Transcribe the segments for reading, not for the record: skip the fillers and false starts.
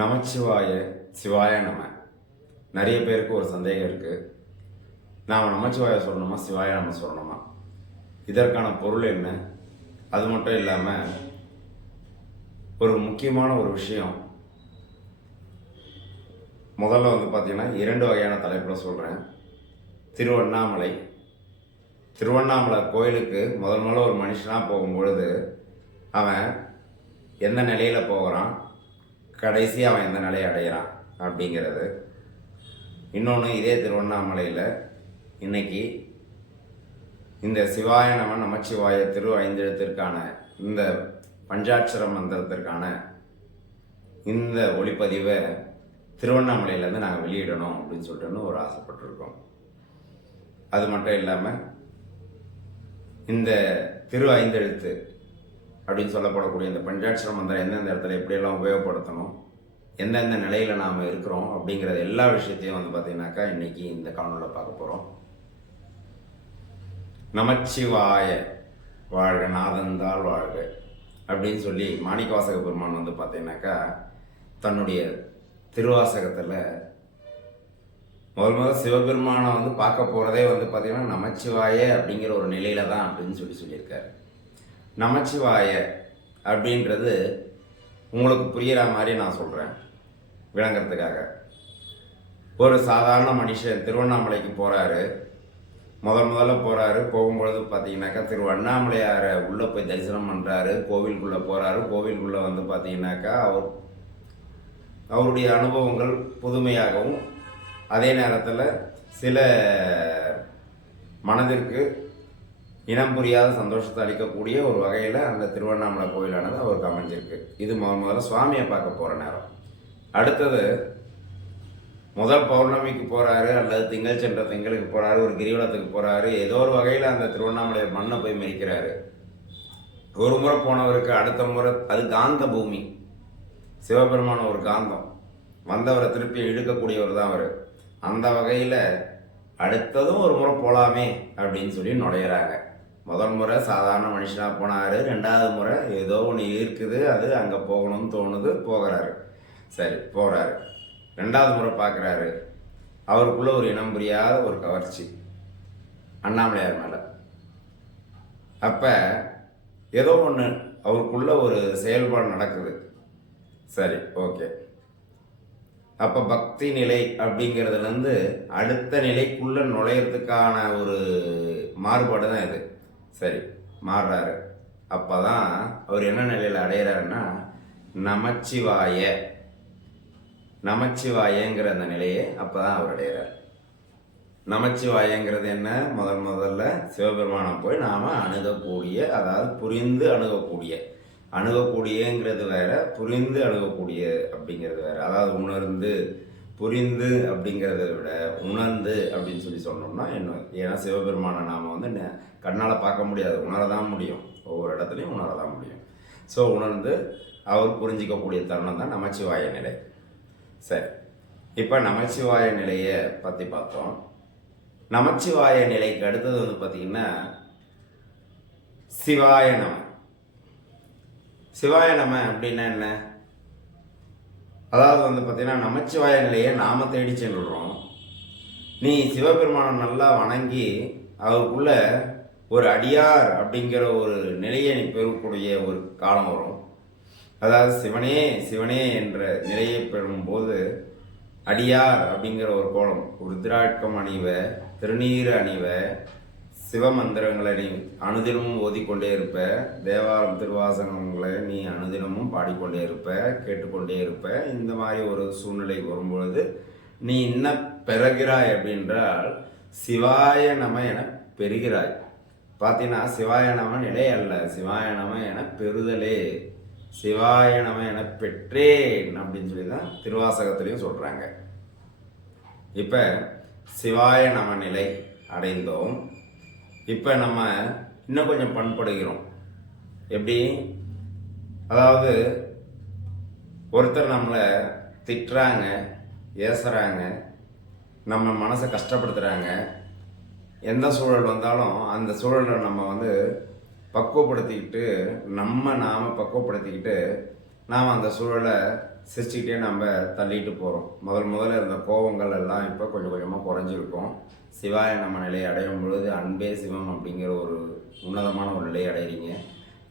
நமச்சிவாய சிவாய நம. நிறைய பேருக்கு ஒரு சந்தேகம் இருக்குது, நாம் நமச்சிவாய சொல்லணுமா சிவாய நம சொல்லணுமா, இதற்கான பொருள் என்ன? அது மட்டும் இல்லாமல் ஒரு முக்கியமான ஒரு விஷயம், முதல்ல பார்த்தீங்கன்னா 2 வகையான தலைப்பில் சொல்கிறேன். திருவண்ணாமலை கோயிலுக்கு முதல்ல ஒரு மனுஷனாக போகும்பொழுது அவன் எந்த நிலையில் போகிறான், கடைசி அவன் எந்த நிலையை அடைகிறான் அப்படிங்கிறது. இன்னொன்று, இதே திருவண்ணாமலையில் இன்னைக்கு இந்த சிவாய நம நமச்சிவாய திரு ஐந்தெழுத்திற்கான இந்த பஞ்சாட்சர மந்திரத்திற்கான இந்த ஒளிப்பதிவை திருவண்ணாமலையிலேருந்து நாங்கள் வெளியிடணும் அப்படின்னு சொல்லிட்டு ஒரு ஆசைப்பட்டிருக்கோம். அது மட்டும் இல்லாமல் இந்த திரு ஐந்தெழுத்து அப்படின்னு சொல்லப்படக்கூடிய இந்த பஞ்சாட்சர மந்திரம் எந்தெந்த இடத்துல எப்படியெல்லாம் உபயோகப்படுத்தணும், எந்தெந்த நிலையில் நாம் இருக்கிறோம் அப்படிங்கிறது எல்லா விஷயத்தையும் பார்த்தீங்கன்னாக்கா இன்றைக்கி இந்த காணொலியில் பார்க்க போகிறோம். நமச்சிவாய வாழ்க நாதந்தால் வாழ்க அப்படின்னு சொல்லி மாணிக்கவாசக பெருமான் பார்த்தீங்கன்னாக்கா தன்னுடைய திருவாசகத்தில் முதல் சிவபெருமானை பார்க்க போகிறதே பார்த்தீங்கன்னா நமச்சிவாய அப்படிங்கிற ஒரு நிலையில தான் அப்படின்னு சொல்லியிருக்காரு. நமச்சிவாய அப்படின்றது உங்களுக்கு புரிகிற மாதிரி நான் சொல்கிறேன் விளங்குறதுக்காக. ஒரு சாதாரண மனுஷன் திருவண்ணாமலைக்கு போகிறாரு, முதல்ல போகிறாரு. போகும்பொழுது பார்த்தீங்கன்னாக்கா திருவண்ணாமலையாரை உள்ளே போய் தரிசனம் பண்ணுறாரு, கோவிலுக்குள்ளே போகிறாரு. கோவிலுக்குள்ளே பார்த்தீங்கன்னாக்கா அவருடைய அனுபவங்கள் புதுமையாகவும் அதே நேரத்தில் சில மனதிற்கு இனம் புரியாத சந்தோஷத்தை அளிக்கக்கூடிய ஒரு வகையில் அந்த திருவண்ணாமலை கோயிலானது அவருக்கு அமைஞ்சிருக்கு. இது முதல்ல சுவாமியை பார்க்க போகிற நேரம். அடுத்தது முதல் பௌர்ணமிக்கு போகிறாரு, அல்லது திங்கள் சென்ற திங்களுக்கு போகிறாரு, ஒரு கிரிவலத்துக்கு போகிறாரு. ஏதோ ஒரு வகையில் அந்த திருவண்ணாமலை மண்ணை போய் மிதிக்கிறாரு. ஒரு முறை போனவருக்கு அடுத்த முறை அது காந்த பூமி, சிவபெருமான ஒரு காந்தம், வந்தவரை திருப்பி இழுக்கக்கூடியவர் தான் அவர். அந்த வகையில் அடுத்ததும் ஒரு முறை போகலாமே அப்படின்னு சொல்லி நுழையிறாங்க. முதல் முறை சாதாரண மனுஷனாக போனார், 2வது முறை ஏதோ ஒன்று இருக்குது, அது அங்கே போகணும்னு தோணுது, போகிறாரு. சரி, போகிறாரு. 2வது முறை பார்க்குறாரு, அவருக்குள்ள ஒரு இனம் புரியாத ஒரு கவர்ச்சி அண்ணாமலையார் மேலே. அப்போ ஏதோ ஒன்று அவருக்குள்ள ஒரு செயல்பாடு நடக்குது. சரி, ஓகே. அப்போ பக்தி நிலை அப்படிங்கிறதுலேருந்து அடுத்த நிலைக்குள்ளே நுழையிறதுக்கான ஒரு மாறுபாடு தான் இது. சரி, மாறுறாரு. அப்போ தான் அவர் என்ன நிலையில் அடையிறாருன்னா நமச்சிவாயங்கிற அந்த நிலையை அப்போ தான் அவர் அடையிறார். நமச்சிவாயங்கிறது என்ன? முதல்ல சிவபெருமானம் போய் நாம் அணுகக்கூடிய, அதாவது புரிந்து அணுகக்கூடியங்கிறது வேற, புரிந்து அணுகக்கூடிய அப்படிங்கிறது வேற. அதாவது உணர்ந்து புரிந்து அப்படிங்கிறத விட உணர்ந்து அப்படின்னு சொல்லி சொன்னோம்னா என்ன? ஏன்னா சிவபெருமானை நாம் கண்ணால் பார்க்க முடியாது, உணரதான் முடியும். ஒவ்வொரு இடத்துலையும் உணரதான் முடியும். ஸோ உணர்ந்து அவர் புரிஞ்சிக்கக்கூடிய தருணம் தான் நமச்சிவாய நிலை. சரி, இப்போ நமச்சிவாய நிலையை பற்றி பார்த்தோம். நமச்சிவாய நிலைக்கு அடுத்தது பார்த்தீங்கன்னா சிவாய நம. சிவாய நம அப்படின்னா என்ன? அதாவது பார்த்தீங்கன்னா நமச்சிவாய நிலையை நாம் தேடி சென்றுடுறோம். நீ சிவபெருமானை நல்லா வணங்கி அவருக்குள்ள ஒரு அடியார் அப்படிங்கிற ஒரு நிலையை நீ பெறக்கூடிய ஒரு காலம் வரும். அதாவது சிவனே சிவனே என்ற நிலையை பெறும்போது அடியார் அப்படிங்கிற ஒரு கோலம், ருத்ராட்சம் அணிவ, திருநீர் அணிவ, சிவமந்திரங்களை நீ அனுதினமும் ஓதிக்கொண்டே இருப்ப, தேவாரம் திருவாசகங்களை நீ அனுதினமும் பாடிக்கொண்டே இருப்ப, கேட்டுக்கொண்டே இருப்ப. இந்த மாதிரி ஒரு சூழ்நிலை வரும்பொழுது நீ என்ன பெறுகிறாய் அப்படின்றால் சிவாய நம என பெறுகிறாய். பார்த்தீங்கன்னா சிவாய நம நிலை அல்ல, சிவாய நம என பெறுதலே, சிவாய நம என பெற்றேன் அப்படின்னு சொல்லி தான் திருவாசகத்திலையும் சொல்கிறாங்க. இப்போ சிவாய நம நிலை அடைந்தோம். இப்போ நம்ம இன்னும் கொஞ்சம் பண்படுகிறோம். எப்படி? அதாவது ஒருத்தர் நம்மளை திட்டுறாங்க, ஏசுறாங்க, நம்ம மனசை கஷ்டப்படுத்துகிறாங்க. எந்த சூழல் வந்தாலும் அந்த சூழலை நம்ம பக்குவப்படுத்திக்கிட்டு நாம் பக்குவப்படுத்திக்கிட்டு நாம் அந்த சூழலை சிரிச்சுக்கிட்டே நம்ம தள்ளிட்டு போகிறோம். முதல்ல இருந்த கோபங்கள் எல்லாம் இப்போ கொஞ்சம் கொஞ்சமாக குறைஞ்சிருக்கும். சிவாய நம்ம நிலையை அடையும் பொழுது அன்பே சிவம் அப்படிங்கிற ஒரு உன்னதமான ஒரு நிலையை அடைகிறீங்க.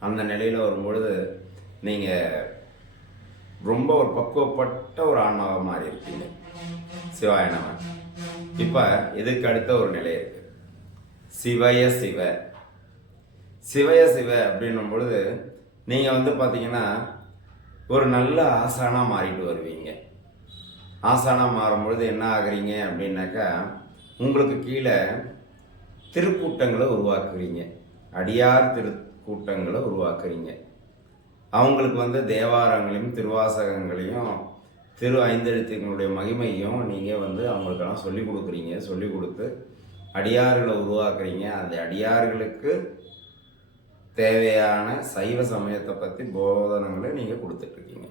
அந்த நிலையில் வரும்பொழுது நீங்கள் ரொம்ப ஒரு பக்குவப்பட்ட ஒரு ஆன்மாவை மாறி இருக்கீங்க. சிவாய நம. இப்போ இதுக்கு அடுத்த ஒரு நிலை இருக்கு, சிவய சிவ. சிவய சிவ அப்படின்னும் பொழுது நீங்கள் பார்த்தீங்கன்னா ஒரு நல்ல ஆசானாக மாறிட்டு வருவீங்க. ஆசானாக மாறும்பொழுது என்ன ஆகுறீங்க அப்படின்னாக்கா, உங்களுக்கு கீழே திருக்கூட்டங்களை உருவாக்குறீங்க. அடியார் திருக்கூட்டங்களை உருவாக்குறீங்க. அவங்களுக்கு தேவாரங்களையும் திருவாசகங்களையும் திரு ஐந்தெழுத்துக்களுடைய மகிமையும் நீங்கள் அவங்களுக்கெல்லாம் சொல்லிக் கொடுக்குறீங்க. சொல்லிக் கொடுத்து அடியார்களை உருவாக்குறீங்க. அந்த அடியார்களுக்கு தேவையான சைவ சமயத்தை பற்றி போதனங்களை நீங்கள் கொடுத்துட்ருக்கீங்க.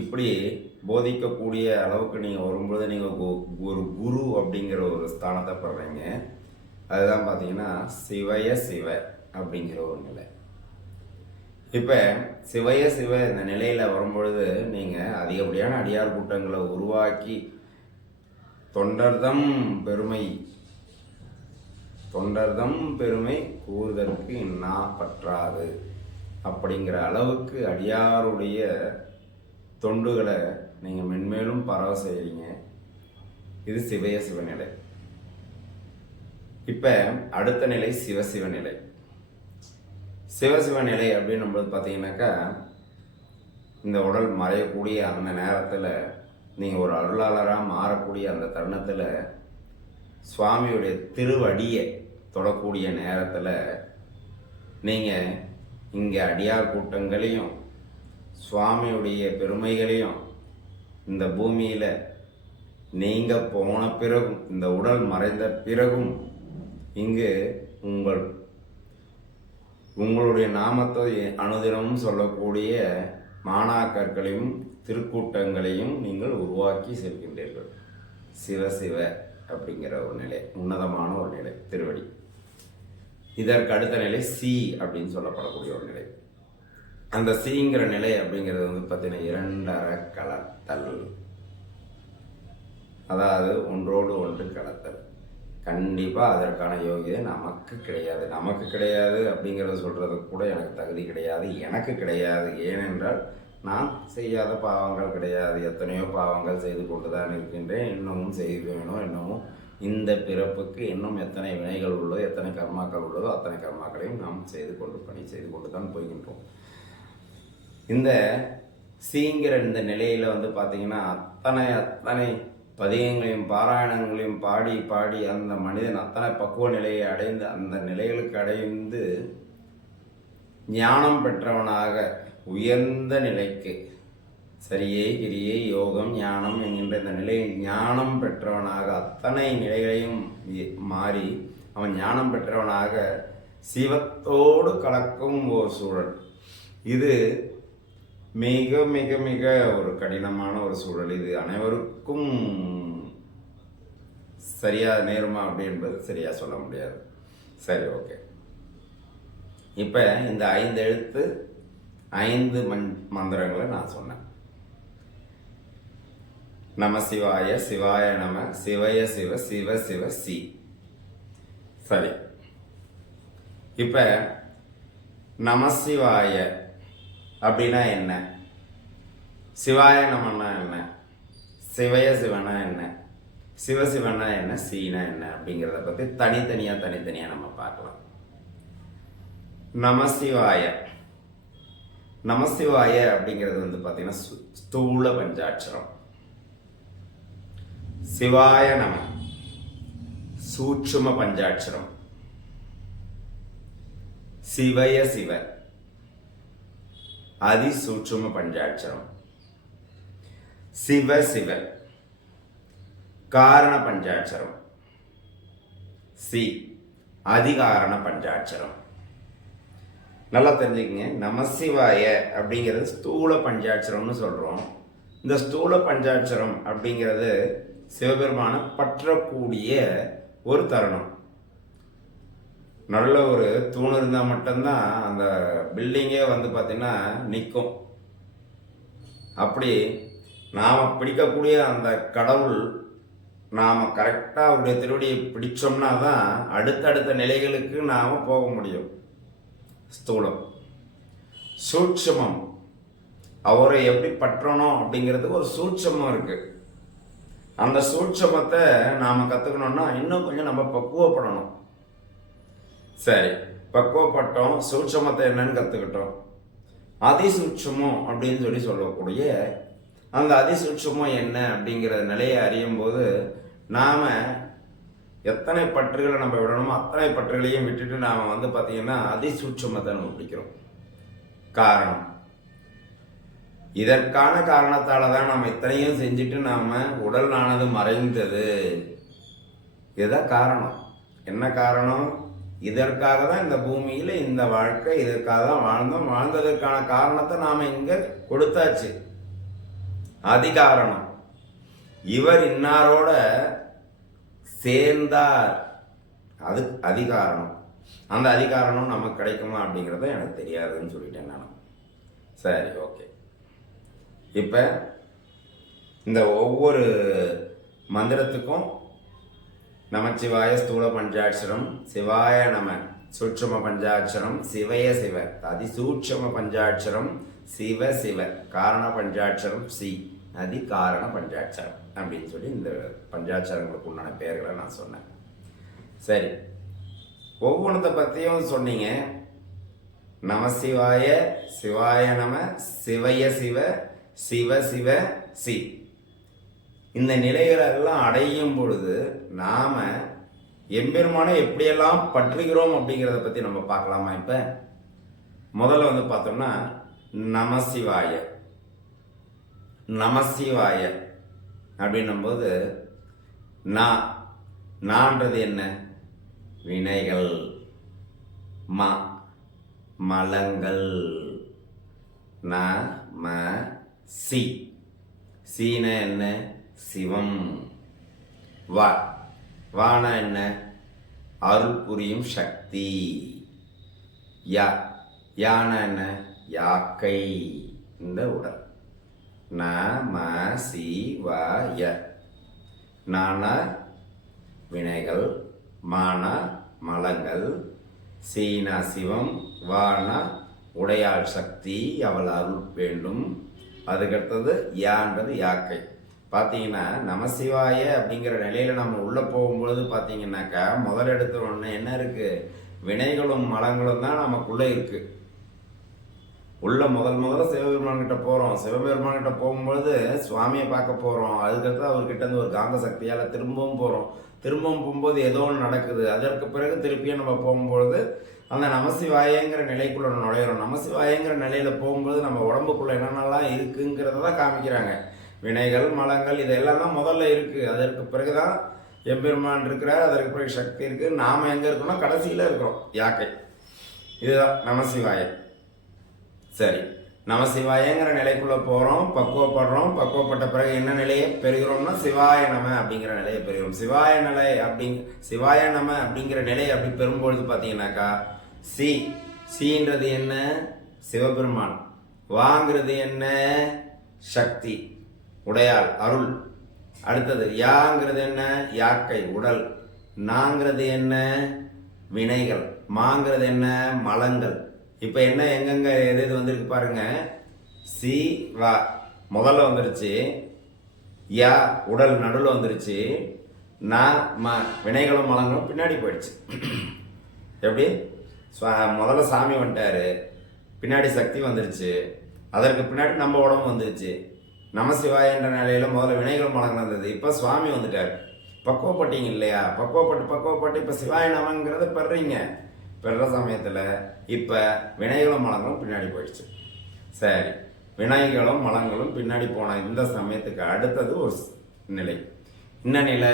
இப்படி போதிக்கக்கூடிய அளவுக்கு நீங்கள் வரும்பொழுது நீங்கள் ஒரு குரு அப்படிங்கிற ஒரு ஸ்தானத்தை பெறுறீங்க. அதுதான் பார்த்தீங்கன்னா சிவய சிவ அப்படிங்கிற ஒரு நிலை. இப்போ சிவய சிவ இந்த நிலையில் வரும்பொழுது நீங்கள் அதிகப்படியான அடியார் கூட்டங்களை உருவாக்கி தொண்டர்தம் பெருமை கூறுதற்கு இன்னா பற்றாது அப்படிங்கிற அளவுக்கு அடியாருடைய தொண்டுகளை நீங்கள் மென்மேலும் பரவ செய்கிறீங்க. இது சிவய சிவநிலை. இப்போ அடுத்த நிலை சிவசிவ நிலை. சிவசிவ நிலை அப்படின்னும்போது பார்த்தீங்கன்னாக்கா, இந்த உடல் மறையக்கூடிய அந்த நேரத்தில் நீங்கள் ஒரு அருளாளராக மாறக்கூடிய அந்த தருணத்தில் சுவாமியுடைய திருவடியை தொடக்கூடிய நேரத்தில் நீங்கள் இங்கே அடியார் கூட்டங்களையும் சுவாமியுடைய பெருமைகளையும் இந்த பூமியில் நீங்கள் போன பிறகும், இந்த உடல் மறைந்த பிறகும் இங்கு உங்களுடைய நாமத்தை அனுதினமும் சொல்லக்கூடிய மாணாக்கர்களையும் திருக்கூட்டங்களையும் நீங்கள் உருவாக்கி செல்கின்றீர்கள். சிவசிவ அப்படிங்கிற ஒரு நிலை, உன்னதமான ஒரு நிலை, திருவடி. இதற்கு அடுத்த நிலை சி அப்படின்னு சொல்லப்படக்கூடிய ஒரு நிலை. அந்த சிங்கிற நிலை அப்படிங்கிறது பார்த்தீங்கன்னா இரண்டரை கலத்தல். அதாவது ஒன்றோடு ஒன்று கலத்தல். கண்டிப்பாக அதற்கான யோகியதை நமக்கு கிடையாது அப்படிங்கிறத சொல்கிறதுக்கு கூட எனக்கு தகுதி கிடையாது, எனக்கு கிடையாது. ஏனென்றால் நான் செய்யாத பாவங்கள் கிடையாது. எத்தனையோ பாவங்கள் செய்து கொண்டு தான் இருக்கின்றேன். இன்னமும் செய்து வேணும். இன்னமும் இந்த பிறப்புக்கு இன்னும் எத்தனை வினைகள் உள்ளதோ, எத்தனை கர்மாக்கள் உள்ளதோ அத்தனை கர்மாக்களையும் நாம் பணி செய்து கொண்டு தான் போகின்றோம். இந்த சீங்கிற இந்த நிலையில் பார்த்தீங்கன்னா அத்தனை பதிகங்களையும் பாராயணங்களையும் பாடி அந்த மனிதன் அத்தனை பக்குவ நிலையை அடைந்து அந்த நிலைகளுக்கு அடைந்து ஞானம் பெற்றவனாக உயர்ந்த நிலைக்கு சரியே கிரியை யோகம் ஞானம் என்கின்ற இந்த நிலையில் ஞானம் பெற்றவனாக அத்தனை நிலைகளையும் மாறி அவன் ஞானம் பெற்றவனாக சிவத்தோடு கலக்கும் ஒரு சூழல். இது மிக மிக மிக ஒரு கடினமான ஒரு சூழல். இது அனைவருக்கும் சரியா நேருமா அப்படி என்பது சரியா சொல்ல முடியாது. சரி, ஓகே. இப்போ இந்த 5 எழுத்து 5 மந்திரங்களை நான் சொன்னேன். நம சிவாய, சிவாய நம, சிவய சிவ, சிவ சிவ சி. சரி, இப்போ நமசிவாய அப்படின்னா என்ன, சிவாய நமன்னா என்ன, சிவய சிவனா என்ன, சிவசிவனா என்ன, சீனா என்ன அப்படிங்கிறத பற்றி தனித்தனியாக நம்ம பார்க்கலாம். நமசிவாய அப்படிங்கிறது பார்த்தீங்கன்னா ஸ்தூல பஞ்சாட்சரம். சிவாய நம சூட்சும பஞ்சாட்சரம். சிவய சிவ அதிசூட்சும பஞ்சாட்சரம். சிவ சிவ காரண பஞ்சாட்சரம். சி அதிகாரண பஞ்சாட்சரம். நல்லா தெரிஞ்சுக்கங்க. நமசிவாய அப்படிங்கிறது ஸ்தூல பஞ்சாட்சரம்னு சொல்றோம். இந்த ஸ்தூல பஞ்சாட்சரம் அப்படிங்கிறது சிவபெருமான பற்றக்கூடிய ஒரு தருணம். நல்ல ஒரு தூண் இருந்தால் மட்டும்தான் அந்த பில்டிங்கே வந்து பார்த்திங்கன்னா நிற்கும். அப்படி நாம் பிடிக்கக்கூடிய அந்த கடவுள் நாம் கரெக்டாக அவருடைய திருவடியை பிடிச்சோம்னா தான் அடுத்தடுத்த நிலைகளுக்கு நாம் போக முடியும். ஸ்தூலம், சூட்சமம், அவரை எப்படி பற்றணும் அப்படிங்கிறதுக்கு ஒரு சூட்சமம் இருக்கு. அந்த சூட்சமத்தை நாம் கற்றுக்கணும்னா இன்னும் கொஞ்சம் நம்ம பக்குவப்படணும். சரி, பக்குவப்பட்டோம், சூட்சமத்தை என்னன்னு கற்றுக்கிட்டோம். அதிசூட்சமம் அப்படின்னு சொல்லக்கூடிய அந்த அதிசூட்சமம் என்ன அப்படிங்கிற நிலையை அறியும் போது நாம் எத்தனை பற்றுகளை நம்ம விடணுமோ அத்தனை பற்றுகளையும் விட்டுட்டு நாம் வந்து பார்த்திங்கன்னா அதிசூட்சமத்தை நம்ம பிடிக்கிறோம். காரணம், இதற்கான காரணத்தால் தான் நாம் இத்தனையும் செஞ்சுட்டு நாம் உடல் ஆனது மறைந்தது. இதுதான் காரணம். என்ன காரணம்? இதற்காக தான் இந்த பூமியில் இந்த வாழ்க்கை, இதற்காக தான் வாழ்ந்தோம். வாழ்ந்ததற்கான காரணத்தை நாம் இங்கே கொடுத்தாச்சு. அதிகாரணம், இவர் இன்னாரோட சேர்ந்தார், அது அதிகாரணம். அந்த அதிகாரணம் நமக்கு கிடைக்குமா அப்படிங்கிறத எனக்கு தெரியாதுன்னு சொல்லிட்டேன் நான். சரி, ஓகே. இப்போ இந்த ஒவ்வொரு மந்திரத்துக்கும் நமச்சிவாய ஸ்தூல பஞ்சாட்சரம், சிவாய நம சூட்சம பஞ்சாட்சரம், சிவய சிவ அதிசூட்சம பஞ்சாட்சரம், சிவ சிவ காரண பஞ்சாட்சரம், சி அதி காரண பஞ்சாட்சரம் அப்படின்னு சொல்லி இந்த பஞ்சாட்சரங்களுக்கு உண்டான பெயர்களை நான் சொன்னேன். சரி, ஒவ்வொன்றத்தை பற்றியும் சொன்னீங்க. நமசிவாய, சிவாய நம, சிவய சிவ, சிவ சிவ சி. இந்த நிலைகளெல்லாம் அடையும் பொழுது நாம் எம்பெருமானை எப்படியெல்லாம் பற்றுகிறோம் அப்படிங்கிறத பற்றி நம்ம பார்க்கலாமா? இப்போ முதல்ல வந்து பார்த்தோம்னா நமசிவாய. நமசிவாய அப்படின்னும்போது நான்றது என்ன? வினைகள், மலங்கள். ந ம சி. சீன என்ன? சிவம். வான என்ன? அருள் புரியும் சக்தி. யான என்ன? யாக்கை, இந்த உடல். நம சிவாய. நான வினைகள், மான மலங்கள், சீனா சிவம், வான உடையாள் சக்தி, அவள் அருள் வேண்டும். அதுக்கடுத்தது யான்றது யாக்கை. பார்த்தீங்கன்னா நமசிவாய அப்படிங்கிற நிலையில் நம்ம உள்ளே போகும்பொழுது பார்த்தீங்கன்னாக்கா முதல் எடுத்த உடனே என்ன இருக்குது? வினைகளும் மலங்களும் தான் நமக்குள்ளே இருக்குது. உள்ள முதல்ல சிவபெருமான்கிட்ட போகிறோம். சிவபெருமான்கிட்ட போகும்பொழுது சுவாமியை பார்க்க போகிறோம். அதுக்கடுத்து அவர்கிட்ட ஒரு காந்த சக்தியால் திரும்பவும் போகிறோம். திரும்பவும் போகும்போது ஏதோ ஒன்று நடக்குது. அதற்கு பிறகு திருப்பியும் நம்ம போகும்பொழுது அந்த நமசிவாயங்கிற நிலைக்குள்ளே நுழையிறோம். நமசிவாயங்கிற நிலையில் போகும்போது நம்ம உடம்புக்குள்ளே என்னென்னலாம் இருக்குங்கிறத தான் காமிக்கிறாங்க. வினைகள், மலங்கள், இதெல்லாம் தான் முதல்ல இருக்குது. அதற்கு பிறகு தான் எம்பெருமான் இருக்கிறார். அதற்கு பிறகு சக்தி இருக்குது. நாம் எங்கே இருக்கோம்னா கடைசியில் இருக்கிறோம், யாக்கை. இதுதான் நமசிவாய. சரி, நமசிவாயங்கிற நிலைக்குள்ளே போகிறோம், பக்குவப்படுறோம். பக்குவப்பட்ட பிறகு என்ன நிலையை பெறுகிறோம்னா சிவாய நம அப்படிங்கிற நிலையை பெறுகிறோம். சிவாய நம அப்படிங்கிற நிலையை அப்படி பெறும்பொழுது பார்த்தீங்கன்னாக்கா சீன்றது என்ன? சிவபெருமான். வாங்கிறது என்ன? சக்தி, உடையாள், அருள். அடுத்தது யாங்கிறது என்ன? யாக்கை, உடல். நாங்கிறது என்ன? வினைகள். மாங்கிறது என்ன? மலங்கள். இப்போ என்ன எங்கெங்க எது வந்திருக்கு பாருங்க. சி வா முதல்ல வந்துருச்சு, யா உடல் நடுவில் வந்துருச்சு, வினைகளும் மலங்களும் பின்னாடி போயிடுச்சு. எப்படி? முதல்ல சாமி வந்துட்டாரு, பின்னாடி சக்தி வந்துருச்சு, அதற்கு பின்னாடி நம்ம உடம்பு வந்துருச்சு. நமசிவாய என்ற நிலையில் முதல்ல வினைகளும் மலங்கள் வந்தது. இப்போ சுவாமி வந்துட்டார். பக்குவப்பட்டீங்க இல்லையா? பக்குவப்பட்டு இப்போ சிவாய நமங்கிறத பெறுறீங்க. பெறுற சமயத்தில் இப்போ வினைகளும் மலங்களும் பின்னாடி போயிடுச்சு. சரி, வினைகளும் மலங்களும் பின்னாடி போன இந்த சமயத்துக்கு அடுத்தது ஒரு நிலை. என்ன நிலை?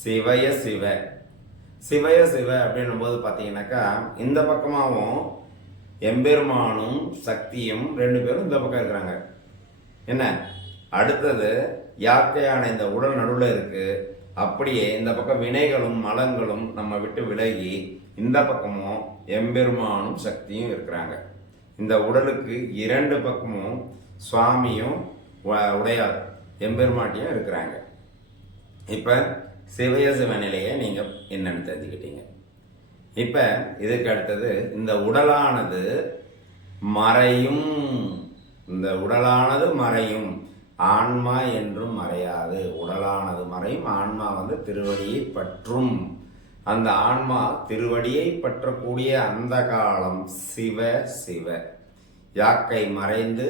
சிவய சிவ. சிவய சிவ அப்படின்னும் போது பார்த்தீங்கன்னாக்கா இந்த பக்கமாகவும் எம்பெருமானும் சக்தியும் ரெண்டு பேரும் இந்த பக்கம் இருக்கிறாங்க. என்ன? அடுத்தது யாக்கையான இந்த உடல் நடுவில் இருக்கு. அப்படியே இந்த பக்கம் வினைகளும் மலங்களும் நம்ம விட்டு விலகி இந்த பக்கமும் எம்பெருமானும் சக்தியும் இருக்கிறாங்க. இந்த உடலுக்கு 2 பக்கமும் சுவாமியும் உடையார் எம்பெருமாட்டியும் இருக்கிறாங்க. இப்போ சிவய சிவ நிலையை நீங்கள் என்னன்னு தெரிஞ்சுக்கிட்டீங்க. இப்போ இதுக்கு அடுத்தது இந்த உடலானது மறையும். இந்த உடலானது மறையும், ஆன்மா என்றும் மறையாது. உடலானது மறையும், ஆன்மா திருவடியை பற்றும். அந்த ஆன்மா திருவடியை பற்றக்கூடிய அந்த காலம் சிவ சிவ, யாக்கை மறைந்து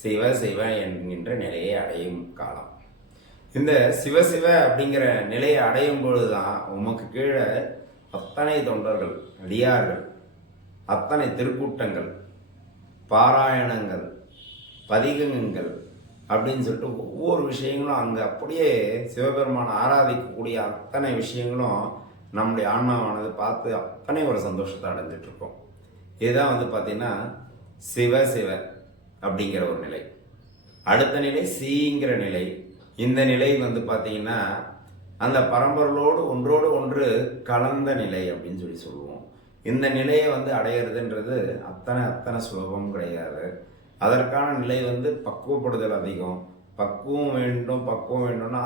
சிவ சிவ என்கின்ற நிலையை அடையும் காலம். இந்த சிவசிவ அப்படிங்கிற நிலையை அடையும் பொழுதுதான் உமக்கு கீழே அத்தனை தொண்டர்கள், அடியார்கள், அத்தனை திருக்கூட்டங்கள், பாராயணங்கள், பதிகங்கள் அப்படின்னு சொல்லிட்டு ஒவ்வொரு விஷயங்களும் அங்கே அப்படியே சிவபெருமானை ஆராதிக்கக்கூடிய அத்தனை விஷயங்களும் நம்முடைய ஆன்மாவானது பார்த்து அத்தனை ஒரு சந்தோஷத்தை அடைஞ்சிட்டு இருக்கோம். இதுதான் பார்த்தீங்கன்னா சிவ சிவ அப்படிங்கிற ஒரு நிலை. அடுத்த நிலை சிங்கிற நிலை. இந்த நிலை பார்த்தீங்கன்னா அந்த பரம்பொருளோடு ஒன்றோடு ஒன்று கலந்த நிலை அப்படின்னு சொல்லுவோம். இந்த நிலையை அடையிறதுன்றது அத்தனை சுலபம் கிடையாது. அதற்கான நிலை பக்குவப்படுதல் அதிகம். பக்குவம் வேண்டும்னா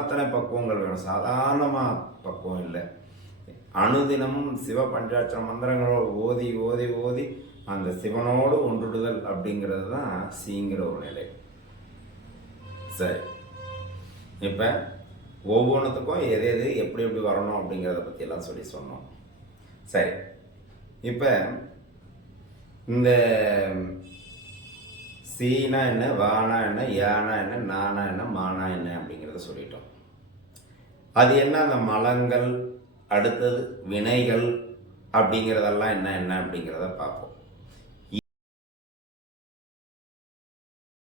அத்தனை பக்குவங்கள் வேணும். சாதாரணமாக பக்குவம் இல்லை. அனுதினமும் சிவ பஞ்சாட்சர மந்திரங்களோடு ஓதி ஓதி ஓதி அந்த சிவனோடு ஒன்றுடுதல் அப்படிங்கிறது தான் சிங்கிற ஒரு நிலை. சரி, இப்போ ஒவ்வொன்றுத்துக்கும் எது எது எப்படி எப்படி வரணும் அப்படிங்கிறத பற்றியெல்லாம் சொன்னோம். சரி, இப்போ இந்த சீனா என்ன, வானா என்ன, யானா என்ன, நானா என்ன, மானா என்ன அப்படிங்கிறத சொல்லிட்டோம். அது என்ன அந்த மலங்கள், அடுத்தது வினைகள் அப்படிங்கிறதெல்லாம் என்ன அப்படிங்கிறத பார்ப்போம்.